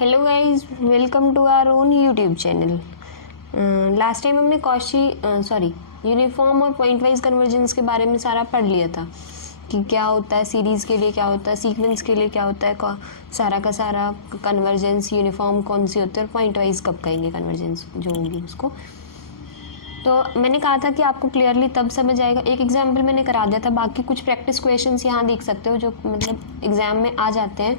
Hello guys, welcome to our own YouTube channel. Last time हमने uniform और point wise convergence के बारे में सारा पढ़ लिया था कि क्या होता है सीरीज़ के लिए, क्या होता है सीक्वेंस के लिए, क्या होता है सारा का सारा कन्वर्जेंस, यूनिफॉर्म कौन सी होती है और पॉइंट वाइज कब कहेंगे कन्वर्जेंस जो होगी उसको। तो मैंने कहा था कि आपको क्लियरली तब समझ आएगा। एक एग्जाम्पल मैंने करा दिया था, बाकी कुछ प्रैक्टिस क्वेश्चंस यहाँ देख सकते हो जो मतलब एग्ज़ाम में आ जाते हैं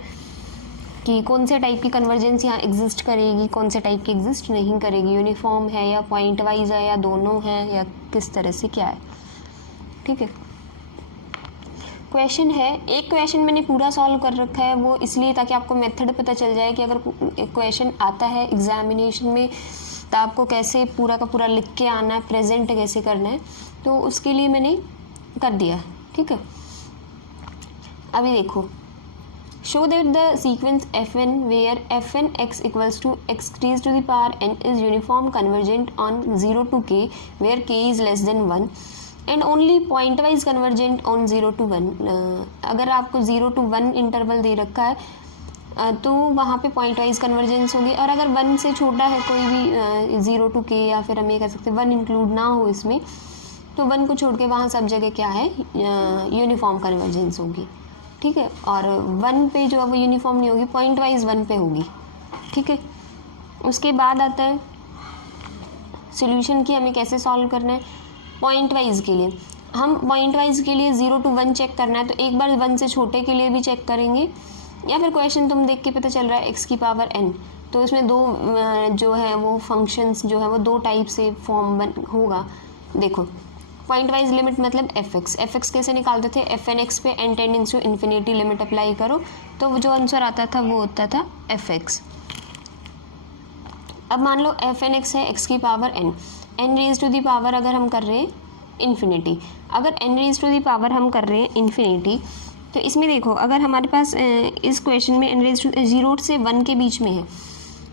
कि कौन से टाइप की कन्वर्जेंस यहाँ एग्जिस्ट करेगी, कौन से टाइप की एग्जिस्ट नहीं करेगी, यूनिफॉर्म है या पॉइंट वाइज है या दोनों है या किस तरह से क्या है। ठीक है, क्वेश्चन है, एक क्वेश्चन मैंने पूरा सॉल्व कर रखा है, वो इसलिए ताकि आपको मेथड पता चल जाए कि अगर क्वेश्चन आता है एग्जामिनेशन में तो आपको कैसे पूरा का पूरा लिख के आना है, प्रेजेंट कैसे करना है, तो उसके लिए मैंने कर दिया। ठीक है, अभी देखो, show that the sequence fn where fn x equals to x raised to the power n is uniform convergent on 0 to k where k is less than 1 and only point wise convergent on 0 to 1। अगर आपको 0 to 1 interval दे रखा है तो वहाँ पे point wise convergence होगी, और अगर 1 से छोटा है कोई भी 0 to k या फिर हम ये कह सकते हैं 1 इंक्लूड ना हो इसमें, तो 1 को छोड़ के वहाँ सब जगह क्या है यूनिफॉर्म कन्वर्जेंस होगी। ठीक है, और 1 पे जो है वो यूनिफॉर्म नहीं होगी, पॉइंट वाइज 1 पे होगी। ठीक है, उसके बाद आता है सॉल्यूशन की हमें कैसे सॉल्व करना है। पॉइंट वाइज के लिए हम पॉइंट वाइज के लिए 0 to 1 चेक करना है, तो एक बार 1 से छोटे के लिए भी चेक करेंगे, या फिर क्वेश्चन तुम देख के पता चल रहा है x की पावर n, तो इसमें दो जो है वो फंक्शंस जो है वो दो टाइप से फॉर्म होगा। देखो, पॉइंट वाइज लिमिट मतलब एफ एक्स कैसे निकालते थे, एफ एन एक्स पे n tendence to infinity limit apply करो तो वो जो आंसर आता था वो होता था एफ एक्स। अब मान लो एफ एन एक्स है एक्स की power n raise to the power अगर हम कर रहे हैं इन्फिनिटी, अगर n raise to the power हम कर रहे हैं इन्फिनिटी, तो इसमें देखो अगर हमारे पास इस क्वेश्चन में n रेज टू 0 से 1 के बीच में है,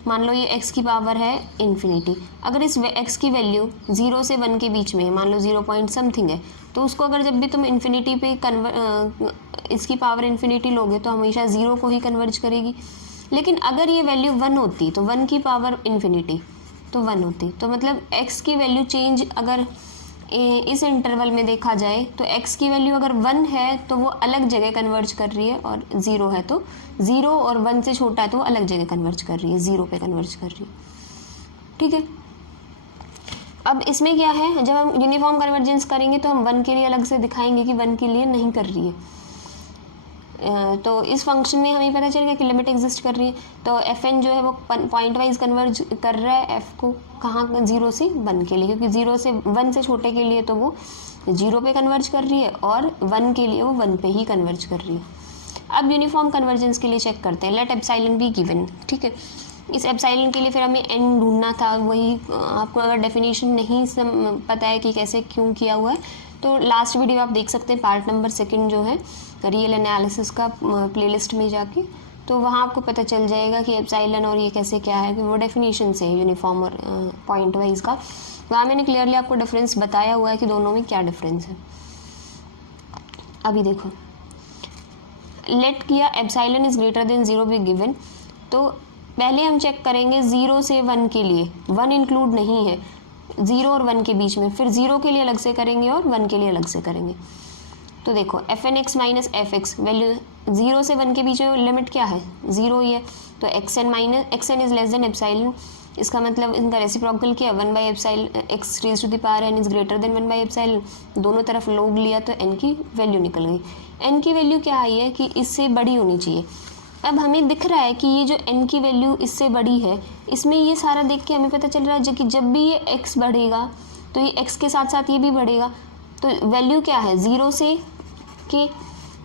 मान लो ये x की पावर है इन्फिनिटी, अगर इस x की वैल्यू 0 से 1 के बीच में है, मान लो 0 पॉइंट समथिंग है, तो उसको अगर जब भी तुम इन्फिनिटी पे इसकी पावर इन्फिनिटी लोगे तो हमेशा 0 को ही कन्वर्ज करेगी। लेकिन अगर ये वैल्यू 1 होती तो 1 की पावर इन्फिनिटी तो 1 होती, तो मतलब x की वैल्यू चेंज अगर इस इंटरवल में देखा जाए तो x की वैल्यू अगर 1 है तो वो अलग जगह कन्वर्ज कर रही है, और 0 है तो 0 और 1 से छोटा है तो वो अलग जगह कन्वर्ज कर रही है, 0 पे कन्वर्ज कर रही है। ठीक है, अब इसमें क्या है, जब हम यूनिफॉर्म कन्वर्जेंस करेंगे तो हम 1 के लिए अलग से दिखाएंगे कि 1 के लिए नहीं कर रही है। तो इस फंक्शन में हमें पता चलेगा कि लिमिट एग्जिस्ट कर रही है, तो एफ एन जो है वो पॉइंट वाइज कन्वर्ज कर रहा है एफ को कहाँ, 0 से 1 के लिए, क्योंकि 0 से 1 से छोटे के लिए तो वो 0 पे कन्वर्ज कर रही है और 1 के लिए वो 1 पे ही कन्वर्ज कर रही है। अब यूनिफॉर्म कन्वर्जेंस के लिए चेक करते हैं, लेट एप्सिलॉन बी गिवन। ठीक है, इस एप्सिलॉन के लिए फिर हमें एन ढूंढना था, वही आपको अगर डेफिनेशन नहीं पता है कि कैसे क्यों किया हुआ है तो लास्ट वीडियो आप देख सकते हैं, पार्ट नंबर 2 जो है रियल एनालिसिस का प्लेलिस्ट में जाके, तो वहाँ आपको पता चल जाएगा कि एप्सिलॉन और ये कैसे क्या है, कि वो डेफिनेशन से यूनिफॉर्म और पॉइंट वाइज का, वहाँ मैंने क्लियरली आपको डिफरेंस बताया हुआ है कि दोनों में क्या डिफरेंस है। अभी देखो, लेट किया epsilon is greater then 0 be given, तो पहले हम चेक करेंगे 0 से 1 के लिए, 1 इंक्लूड नहीं है 0 और 1 के बीच में, फिर 0 के लिए अलग से करेंगे और 1 के लिए अलग से करेंगे। तो देखो F N x minus F X value 0 से 1 के बीच में लिमिट क्या है, 0 ही है, तो X N minus X N is less than epsilon, इसका मतलब इनका रेसिप्रोकल किया 1 by epsilon, X raise to the power N is greater than 1 by epsilon, दोनों तरफ लोग लिया तो एन की वैल्यू निकल गई। एन की वैल्यू क्या आई है कि इससे बड़ी होनी चाहिए। अब हमें दिख रहा है कि ये जो n की वैल्यू इससे बड़ी है, इसमें ये सारा देख के हमें पता चल रहा है कि जब भी ये x बढ़ेगा तो ये x के साथ साथ ये भी बढ़ेगा, तो वैल्यू क्या है 0 से k,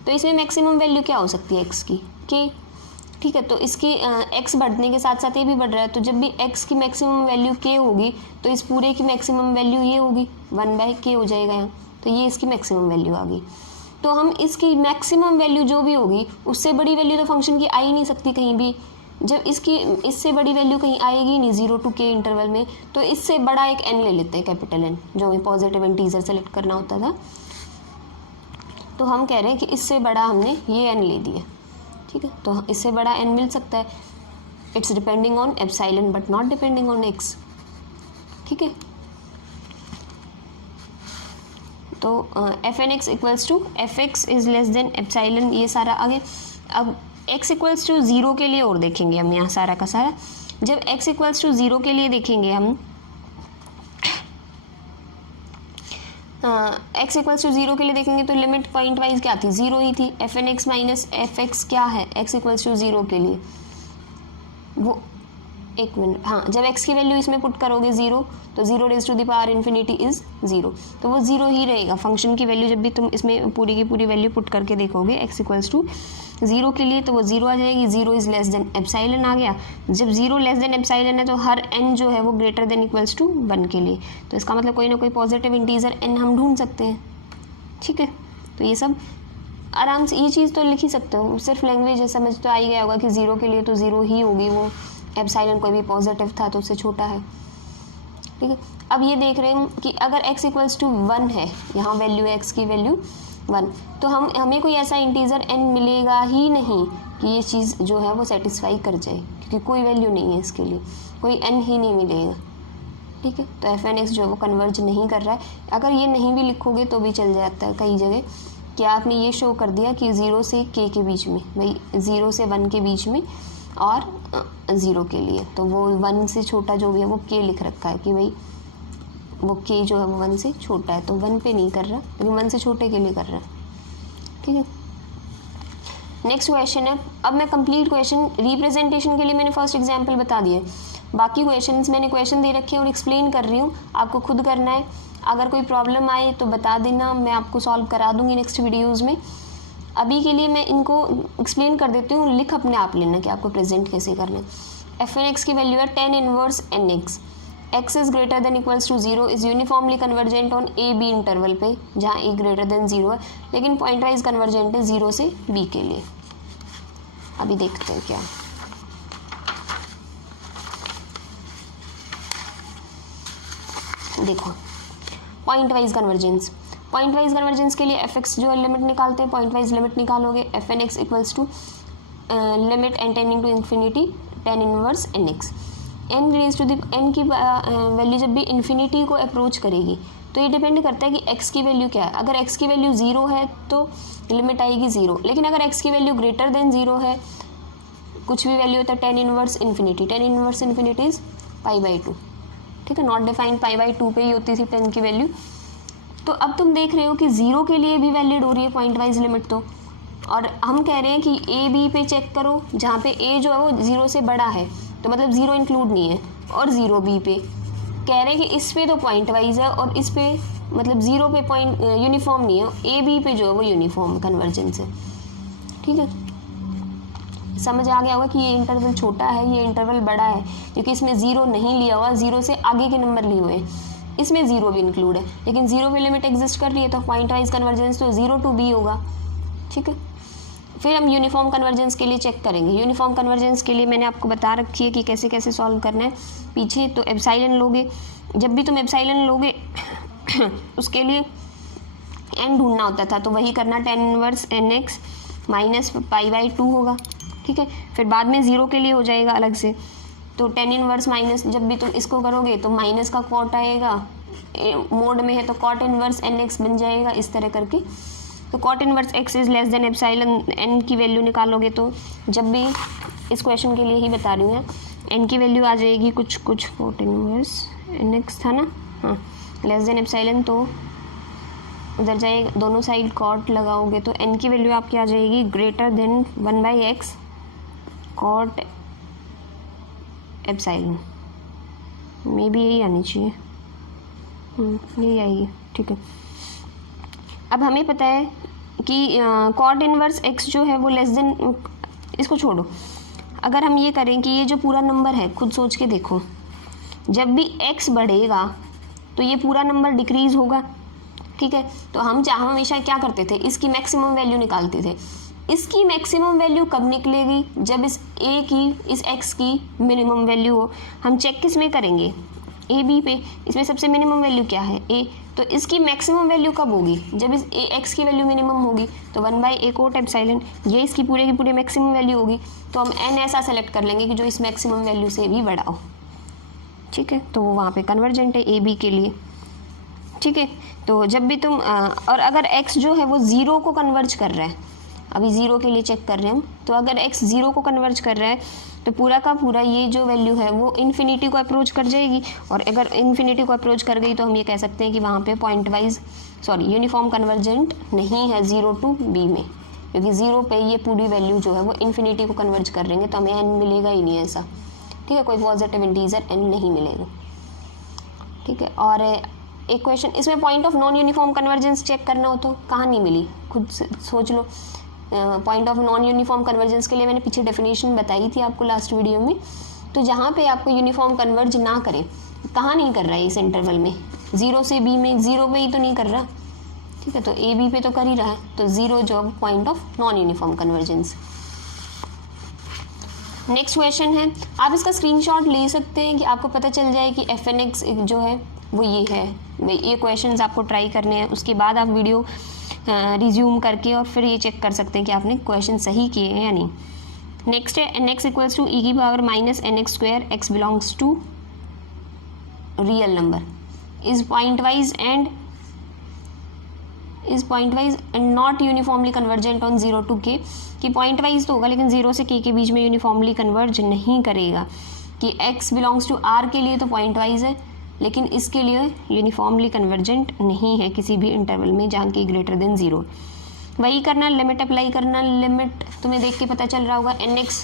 तो इसमें मैक्सिमम वैल्यू क्या हो सकती है x की k। ठीक है, तो इसकी x बढ़ने के साथ साथ ये भी बढ़ रहा है, तो जब भी x की मैक्सिमम वैल्यू k होगी तो इस पूरे की मैक्सिमम वैल्यू ये होगी 1/k हो जाएगा यहाँ, तो ये इसकी मैक्सिमम वैल्यू आ गई। तो हम इसकी मैक्सिमम वैल्यू जो भी होगी उससे बड़ी वैल्यू तो फंक्शन की आ ही नहीं सकती कहीं भी, जब इसकी इससे बड़ी वैल्यू कहीं आएगी नहीं 0 to k इंटरवल में, तो इससे बड़ा एक n ले लेते हैं, कैपिटल N, जो हमें पॉजिटिव इंटीजर सेलेक्ट करना होता था, तो हम कह रहे हैं कि इससे बड़ा हमने ये n ले दिया। ठीक है, तो इससे बड़ा n मिल सकता है, it's depending on epsilon but not depending on X. ठीक है, तो F N X equals to F X is less than epsilon, ये सारा आगे। अब एक्स इक्वल्स टू 0 के लिए और देखेंगे हम यहाँ सारा का सारा। जब एक्स इक्वल्स टू 0 के लिए देखेंगे हम, एक्स इक्वल्स टू 0 के लिए देखेंगे तो लिमिट पॉइंट वाइज क्या थी, 0 ही थी। F N x minus F X क्या है एक्स इक्वल्स टू 0 के लिए, वो एक मिनट, हाँ, जब x की वैल्यू इसमें पुट करोगे 0 तो 0 raise to the power infinity is 0, तो वो 0 ही रहेगा फंक्शन की वैल्यू। जब भी तुम इसमें पूरी की पूरी वैल्यू पुट करके देखोगे x इक्वल्स टू 0 के लिए तो वो 0 आ जाएगी। 0 इज़ लेस देन एप्सिलॉन आ गया। जब 0 लेस देन एप्सिलॉन है तो हर n जो है वो ग्रेटर देन इक्वल्स टू 1 के लिए, तो इसका मतलब कोई ना कोई पॉजिटिव इंटीजर n हम ढूंढ सकते हैं। ठीक है, तो ये सब आराम से, ये चीज़ तो लिख ही सकते हो, सिर्फ लैंग्वेज है, समझ तो आ ही गया होगा कि 0 के लिए तो 0 ही होगी, वो एप्सिलॉन कोई भी पॉजिटिव था तो उससे छोटा है। ठीक है, अब ये देख रहे हैं कि अगर x इक्वल्स टू 1 है, यहाँ वैल्यू है x की वैल्यू 1, तो हमें कोई ऐसा इंटीजर n मिलेगा ही नहीं कि ये चीज़ जो है वो सेटिस्फाई कर जाए, क्योंकि कोई वैल्यू नहीं है इसके लिए, कोई n ही नहीं मिलेगा। ठीक है, तो एफ एन एक्स जो है वो कन्वर्ज नहीं कर रहा है। अगर ये नहीं भी लिखोगे तो भी चल जाता है कई जगह कि आपने ये शो कर दिया कि 0 से k के बीच में, भाई 0 से 1 के बीच में और 0 के लिए, तो वो 1 से छोटा जो भी है वो k लिख रखा है कि भाई वो k जो है वो 1 से छोटा है, तो 1 पे नहीं कर रहा, लेकिन 1 से छोटे के लिए कर रहा है। ठीक है, नेक्स्ट क्वेश्चन है। अब मैं कंप्लीट क्वेश्चन रिप्रेजेंटेशन के लिए मैंने फर्स्ट एग्जांपल बता दिए, बाकी क्वेश्चंस मैंने क्वेश्चन दे रखे हैं और एक्सप्लेन कर रही हूँ, आपको खुद करना है। अगर कोई प्रॉब्लम आए तो बता देना, मैं आपको सॉल्व करा दूँगी नेक्स्ट वीडियोज़ में। अभी के लिए मैं इनको एक्सप्लेन कर देती हूँ, लिख अपने आप लेना कि आपको प्रेजेंट कैसे करना है। एफ एन एक्स की वैल्यू है tan inverse N X, X is greater than equals to 0 is uniformly convergent on A B interval पे, जहाँ ए ग्रेटर देन 0 है, लेकिन पॉइंट वाइज कन्वर्जेंट है 0 से b के लिए। अभी देखते हैं क्या है। देखो, point wise convergence, point wise convergence के लिए एफ एक्स जो है लिमिट निकालते हैं, पॉइंट वाइज लिमिट निकालोगे F N X equals to limit N tending to infinity tan inverse N X, N raise to the N की value जब भी इन्फिनिटी को अप्रोच करेगी तो ये डिपेंड करता है कि x की वैल्यू क्या है। अगर x की वैल्यू 0 है तो लिमिट आएगी 0, लेकिन अगर x की वैल्यू ग्रेटर देन 0 है, कुछ भी वैल्यू होता है tan inverse infinity, tan inverse infinity is π/2। ठीक है, नॉट डिफाइंड π/2 पे ही होती थी tan की वैल्यू। तो अब तुम देख रहे हो कि 0 के लिए भी वैलिड हो रही है पॉइंट वाइज लिमिट, तो और हम कह रहे हैं कि ए बी पे चेक करो, जहाँ पे ए जो है वो 0 से बड़ा है, तो मतलब 0 इंक्लूड नहीं है, और 0 बी पे कह रहे हैं कि इस पे तो पॉइंट वाइज है और इस पे मतलब 0 पे पॉइंट यूनिफॉर्म नहीं है, ए बी पे जो है वो यूनिफॉर्म कन्वर्जेंस है। ठीक है, समझ आ गया होगा कि ये इंटरवल छोटा है, ये इंटरवल बड़ा है, क्योंकि इसमें 0 नहीं लिया हुआ, 0 से आगे के नंबर लिए हुए हैं, इसमें 0 भी इंक्लूड है, लेकिन 0 पे लिमिट एग्जिस्ट कर रही है तो पॉइंट वाइज कन्वर्जेंस तो 0 to b होगा। ठीक है, फिर हम यूनिफॉर्म कन्वर्जेंस के लिए चेक करेंगे। यूनिफॉर्म कन्वर्जेंस के लिए मैंने आपको बता रखी है कि कैसे कैसे सॉल्व करना है पीछे। तो एप्सिलॉन लोगे, जब भी तुम एप्सिलॉन लोगे उसके लिए n ढूंढना होता था, तो वही करना, tan inverse N x minus π/2 होगा। ठीक है, फिर बाद में 0 के लिए हो जाएगा अलग से, तो tan इनवर्स माइनस, जब भी तुम इसको करोगे तो माइनस का कॉट आएगा, मोड में है तो कॉट इनवर्स एन एक्स बन जाएगा, इस तरह करके। तो cot inverse X is less than epsilon N की वैल्यू निकालोगे, तो जब भी इस क्वेश्चन के लिए ही बता रही हूँ, एन की वैल्यू आ जाएगी कुछ कॉट इनवर्स एन एक्स था ना, हाँ, लेस देन एप्सिलॉन, तो उधर जाएगा, दोनों साइड कॉट लगाओगे तो एन की वैल्यू आपकी आ जाएगी greater than 1/x cot epsilon, may be यही आनी चाहिए, यही आएगी। ठीक है, अब हमें पता है कि कॉट इनवर्स x जो है वो लेस देन, इसको छोड़ो, अगर हम ये करें कि ये जो पूरा नंबर है, खुद सोच के देखो, जब भी x बढ़ेगा तो ये पूरा नंबर डिक्रीज़ होगा। ठीक है, तो हम हमेशा क्या करते थे, इसकी मैक्सिमम वैल्यू निकालते थे। इसकी मैक्सिमम वैल्यू कब निकलेगी, जब इस a की, इस x की मिनिमम वैल्यू हो। हम चेक किस में करेंगे, ए बी पे, इसमें सबसे मिनिमम वैल्यू क्या है ए, तो इसकी मैक्सिमम वैल्यू कब होगी, जब इस ए एक्स की वैल्यू मिनिमम होगी, तो 1/a कोट एप्सिलॉन, ये इसकी पूरे की पूरी मैक्सिमम वैल्यू होगी, तो हम एन ऐसा सेलेक्ट कर लेंगे कि जो इस मैक्सिमम वैल्यू से भी बड़ा हो, ठीक है, तो वो वहाँ पे कन्वर्जेंट है ए बी के लिए, ठीक है। तो जब भी तुम और अगर x जो है वो 0 को कन्वर्ज कर रहा है, अभी 0 के लिए चेक कर रहे हैं हम, तो अगर x 0 को कन्वर्ज कर रहा है तो पूरा का पूरा ये जो वैल्यू है वो इन्फिनिटी को अप्रोच कर जाएगी, और अगर इन्फिनिटी को अप्रोच कर गई तो हम ये कह सकते हैं कि वहाँ पे पॉइंट वाइज यूनिफॉर्म कन्वर्जेंट नहीं है 0 to b में, क्योंकि 0 पे ये पूरी वैल्यू जो है वो इन्फिनिटी को कन्वर्ज कर देंगे, तो हमें n मिलेगा ही नहीं ऐसा, ठीक है, कोई पॉजिटिव इंटीजर n नहीं मिलेगा, ठीक है। और एक क्वेश्चन इसमें point of non uniform convergence check करना हो तो कहाँ नहीं मिली, खुद सोच लो। Point of non uniform convergence के लिए मैंने पीछे डेफिनेशन बताई थी आपको लास्ट वीडियो में, तो जहाँ पे आपको यूनिफॉर्म कन्वर्ज ना करे, कहाँ नहीं कर रहा है इस इंटरवल में, 0 से b में, 0 पे ही तो नहीं कर रहा, ठीक है, तो a b पे तो कर ही रहा है, तो 0 जो point of non uniform convergence. Next question है, आप इसका स्क्रीनशॉट ले सकते हैं कि आपको पता चल जाए कि fn(x) जो है वो ये है, ये क्वेश्चंस आपको ट्राई करने हैं, उसके बाद आप वीडियो रिज्यूम करके और फिर ये चेक कर सकते हैं कि आपने क्वेश्चन सही किए हैं या नहीं। नेक्स्ट है nx इक्वल्स टू e की power minus nx square, x belongs to real number, is point wise and not uniformly convergent on 0 to k, कि पॉइंट वाइज तो होगा लेकिन 0 से k के बीच में यूनिफॉर्मली कन्वर्ज नहीं करेगा, कि x बिलोंग्स टू r के लिए तो पॉइंट वाइज है लेकिन इसके लिए यूनिफॉर्मली कन्वर्जेंट नहीं है किसी भी इंटरवल में जहाँ के ग्रेटर देन 0। वही करना, लिमिट अप्लाई करना, लिमिट तुम्हें देख के पता चल रहा होगा nx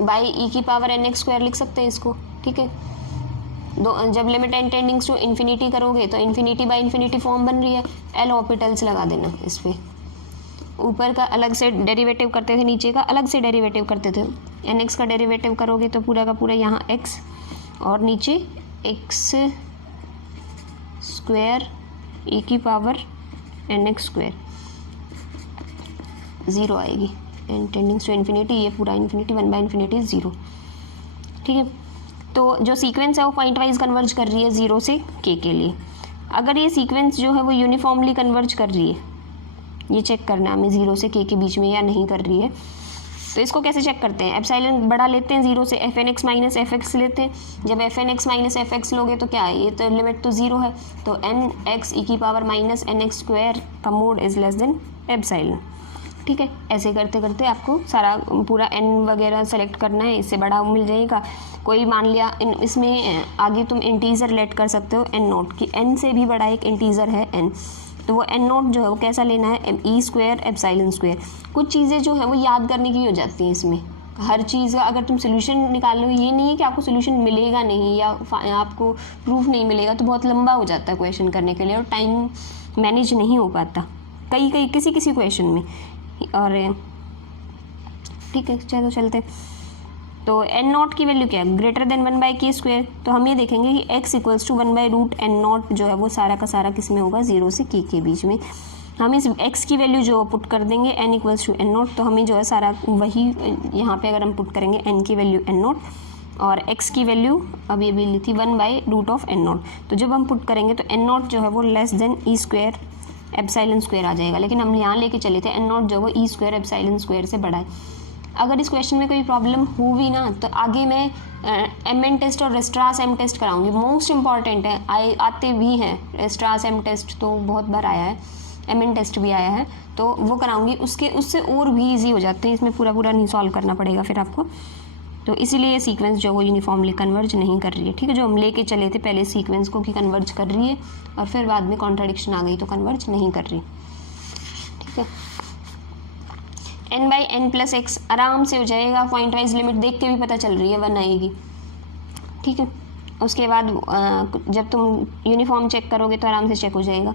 बाई ई की पावर nx स्क्वायर लिख सकते हैं इसको, ठीक है। जब लिमिट n टेंडिंग्स टू इन्फिनिटी करोगे तो इन्फिनिटी बाई इन्फिनिटी फॉर्म बन रही है, एल ऑर्बिटल्स लगा देना इस पर, ऊपर का अलग से डेरिवेटिव करते थे, नीचे का अलग से डेरिवेटिव करते थे, nx का डेरिवेटिव करोगे तो पूरा का पूरा यहाँ x और नीचे x स्क्वायर e की पावर nx स्क्वायर 0 आएगी, n टेंडिंग्स टू इन्फिनिटी, ये पूरा इन्फिनिटी 1/∞ 0, ठीक है। तो जो सीक्वेंस है वो पॉइंट वाइज कन्वर्ज कर रही है 0 से k के लिए, अगर ये सीक्वेंस जो है वो यूनिफॉर्मली कन्वर्ज कर रही है, ये चेक करना है हमें 0 से k के बीच में या नहीं कर रही है, तो इसको कैसे चेक करते हैं, एप्सिलॉन बड़ा लेते हैं 0 से, fn(x माइनस fx लेते हैं, जब fn(x माइनस fx लोगे तो क्या है, ये तो लिमिट तो 0 है, तो nx e की पावर माइनस nx स्क्वायर का mode is less than epsilon, ठीक है। ऐसे करते करते आपको सारा पूरा n वगैरह सेलेक्ट करना है, इससे बड़ा मिल जाएगा, कोई मान लिया इसमें आगे तुम इंटीजर लेट कर सकते हो n नोट की, n से भी बड़ा एक इंटीजर है n, तो वो n नोट जो है वो कैसा लेना है, e स्क्वायर एप्सिलॉन स्क्वायर। कुछ चीज़ें जो है वो याद करने की हो जाती हैं इसमें, हर चीज़ का अगर तुम सोल्यूशन निकाल लो, ये नहीं है कि आपको सोल्यूशन मिलेगा नहीं या आपको प्रूफ नहीं मिलेगा, तो बहुत लंबा हो जाता है क्वेश्चन करने के लिए और टाइम मैनेज नहीं हो पाता कई किसी क्वेश्चन में, और ठीक है चलो चलते। तो n नॉट की वैल्यू क्या है, ग्रेटर देन 1/k स्क्वायर, तो हम ये देखेंगे कि x equals to 1/√n not जो है वो सारा का सारा किस में होगा, 0 से k के बीच में। हम इस x की वैल्यू जो पुट कर देंगे n equals to n nought, तो हमें जो है सारा वही यहाँ पे अगर हम पुट करेंगे n की वैल्यू n नॉट और x की वैल्यू अब ये भी ली थी 1/√n नॉट, तो जब हम पुट करेंगे तो n नॉट जो है वो less than e square epsilon square आ जाएगा, लेकिन हम यहाँ लेके चले थे n नॉट जो है वो e स्क्वायर एप्सिलॉन स्क्वायर से बड़ा है। अगर इस क्वेश्चन में कोई प्रॉब्लम हुई ना तो आगे मैं mn टेस्ट और रेस्ट्रास m टेस्ट कराऊंगी, मोस्ट इंपॉर्टेंट है, आते भी हैं, रेस्ट्रास m टेस्ट तो बहुत बार आया है, mn टेस्ट भी आया है, तो वो कराऊंगी, उससे और भी इजी हो जाते हैं, इसमें पूरा नहीं सॉल्व करना पड़ेगा फिर आपको, तो इसीलिए ये सीक्वेंस जो वो यूनिफॉर्मली कन्वर्ज नहीं कर रही है, ठीक है। जो हम लेके चले थे पहले सीक्वेंस को कि कन्वर्ज कर रही है और फिर बाद में कॉन्ट्राडिक्शन आ गई तो कन्वर्ज नहीं कर रही, ठीक है। n/n+x आराम से हो जाएगा, पॉइंट वाइज लिमिट देख के भी पता चल रही है 1 आएगी, ठीक है। उसके बाद जब तुम यूनिफॉर्म चेक करोगे तो आराम से चेक हो जाएगा।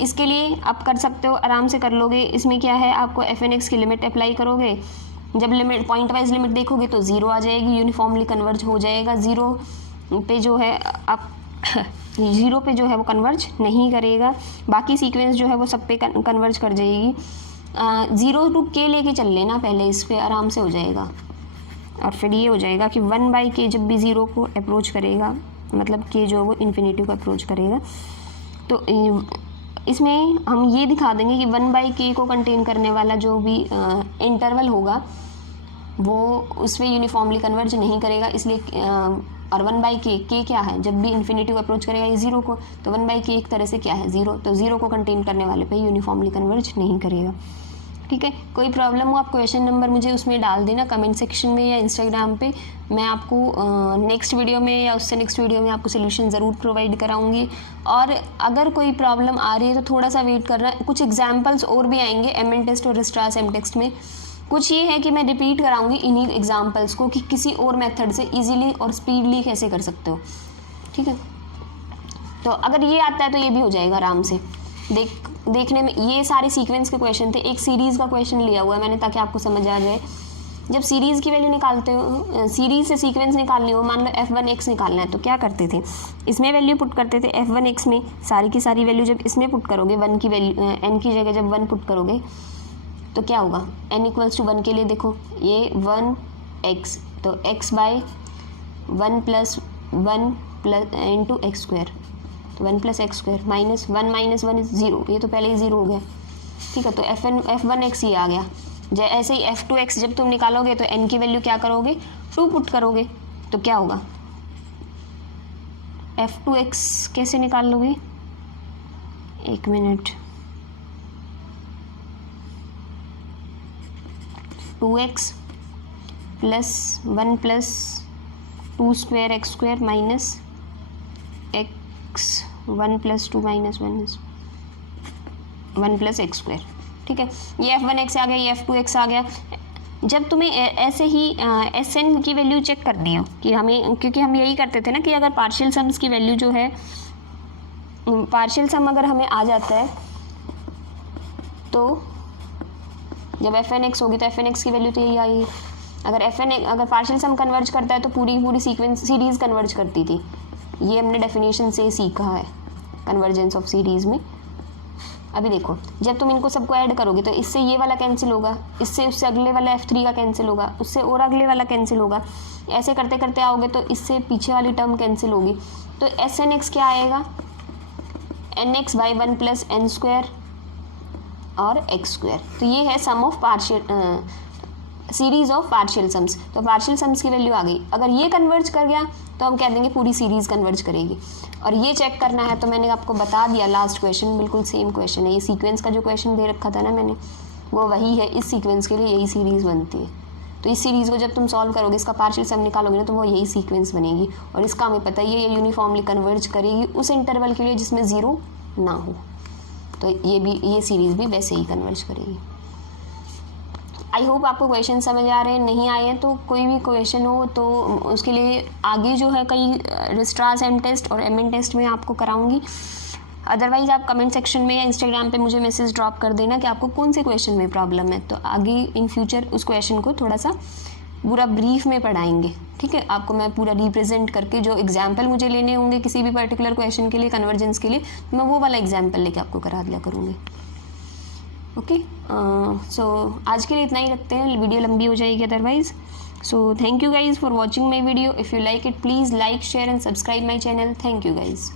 इसके लिए आप कर सकते हो, आराम से कर लोगे। इसमें क्या है, आपको fn(x) की लिमिट अप्लाई करोगे, जब लिमिट पॉइंट वाइज लिमिट देखोगे तो 0 आ जाएगी, यूनिफॉर्मली कन्वर्ज हो जाएगा। 0 पे जो है आप 0 पे जो है वो कन्वर्ज नहीं करेगा, बाकी सीक्वेंस जो है वो सब पे कन्वर्ज कर जाएगी। 0 to k लेके चल लेना पहले, इस पर आराम से हो जाएगा, और फिर ये हो जाएगा कि 1/k जब भी 0 को अप्रोच करेगा, मतलब k जो है वो इन्फिनिटी को अप्रोच करेगा, तो इसमें हम ये दिखा देंगे कि 1/k को कंटेन करने वाला जो भी इंटरवल होगा वो उसमें यूनिफॉर्मली कन्वर्ज नहीं करेगा, इसलिए और 1/k क्या है, जब भी इन्फिनिटी को अप्रोच करेगा ये 0 को, तो 1/k एक तरह से क्या है 0, तो 0 को कंटेन करने वाले पे यूनिफॉर्मली कन्वर्ज नहीं करेगा। ठीक है, कोई प्रॉब्लम हो आप क्वेश्चन नंबर मुझे उसमें डाल देना कमेंट सेक्शन में या इंस्टाग्राम पे, मैं आपको नेक्स्ट वीडियो में या उससे नेक्स्ट वीडियो में आपको सोल्यूशन ज़रूर प्रोवाइड कराऊंगी। और अगर कोई प्रॉब्लम आ रही है तो थोड़ा सा वेट करना, कुछ एग्जाम्पल्स और भी आएंगे MN टेस्ट और रिस्ट्रास एम टेक्स्ट में। कुछ ये है कि मैं रिपीट कराऊंगी इन्हीं एग्जाम्पल्स को कि किसी और मेथड से इजीली और स्पीडली कैसे कर सकते हो। ठीक है, तो अगर ये आता है तो ये भी हो जाएगा आराम से। देखने में ये सारे सीक्वेंस के क्वेश्चन थे, एक सीरीज़ का क्वेश्चन लिया हुआ है मैंने ताकि आपको समझ आ जाए। जब सीरीज़ की वैल्यू निकालते हो, सीरीज़ से सीक्वेंस निकालनी हो, मान लो f1x निकालना है तो क्या करते थे, इसमें वैल्यू पुट करते थे f1x में, सारी की सारी वैल्यू जब इसमें पुट करोगे 1 की वैल्यू n की जगह जब 1 पुट करोगे तो क्या होगा, n = 1 के लिए देखो ये 1x, तो x/1 + 1 इंटू x², तो 1 + x² -1 - 1 इज 0, ये तो पहले ही 0 हो गया। ठीक है, तो f1x ये आ गया। ऐसे ही f2x जब तुम निकालोगे तो n की वैल्यू क्या करोगे 2 पुट करोगे, तो क्या होगा f2x कैसे निकाल लोगे, 1 minute, 2x + 1 + 2² x² minus x 1 + 2 - 1 is 1 + x²। ठीक है, ये f1x आ गया, ये f2x आ गया। जब तुम्हें ऐसे ही Sn की वैल्यू चेक करनी हो कि हमें, क्योंकि हम यही करते थे ना कि अगर पार्शियल सम्स की वैल्यू जो है, पार्शियल सम अगर हमें आ जाता है तो जब fnx होगी तो fnx की वैल्यू तो यही आएगी। अगर पार्शियल सम कन्वर्ज करता है तो पूरी सीक्वेंस सीरीज़ कन्वर्ज करती थी, ये हमने डेफिनेशन से सीखा है कन्वर्जेंस ऑफ सीरीज़ में। अभी देखो जब तुम इनको सबको ऐड करोगे तो इससे ये वाला कैंसिल होगा, इससे उससे अगले वाला f3 का कैंसिल होगा, उससे और अगले वाला कैंसिल होगा, ऐसे करते करते आओगे तो इससे पीछे वाली टर्म कैंसिल होगी। तो Snx क्या आएगा, nx/1 + n² और x²। तो ये है sum of partial series of partial sums. तो पार्शियल सम्स की वैल्यू आ गई। अगर ये कन्वर्ज कर गया तो हम कह देंगे पूरी सीरीज़ कन्वर्ज करेगी। और ये चेक करना है तो मैंने आपको बता दिया, लास्ट क्वेश्चन बिल्कुल सेम क्वेश्चन है, ये सीक्वेंस का जो क्वेश्चन दे रखा था ना मैंने, वो वही है। इस सीक्वेंस के लिए यही सीरीज़ बनती है। तो इस सीरीज़ को जब तुम सॉल्व करोगे, इसका पार्शियल सम निकालोगे ना, तो वो यही सीक्वेंस बनेगी। और इसका हमें पता है ये यूनिफॉर्मली कन्वर्ज करेगी उस इंटरवल के लिए जिसमें 0 ना हो। तो ये सीरीज़ भी वैसे ही कन्वर्ज करेगी। आई होप आपको क्वेश्चन समझ आ रहे हैं। नहीं आए हैं तो कोई भी क्वेश्चन हो तो उसके लिए आगे जो है कई रिस्ट्रास एम टेस्ट और MN टेस्ट में आपको कराऊंगी। अदरवाइज़ आप कमेंट सेक्शन में या इंस्टाग्राम पे मुझे मैसेज ड्रॉप कर देना कि आपको कौन से क्वेश्चन में प्रॉब्लम है, तो आगे इन फ्यूचर उस क्वेश्चन को थोड़ा सा पूरा ब्रीफ में पढ़ाएंगे। ठीक है, आपको मैं पूरा रिप्रेजेंट करके जो एग्जाम्पल मुझे लेने होंगे किसी भी पर्टिकुलर क्वेश्चन के लिए, कन्वर्जेंस के लिए, मैं वो वाला एग्जाम्पल लेके आपको करा दिया करूँगी। ओके, सो आज के लिए इतना ही रखते हैं, वीडियो लंबी हो जाएगी otherwise. So thank you guys for watching my video. If you like it please like, share and subscribe my channel. Thank you guys.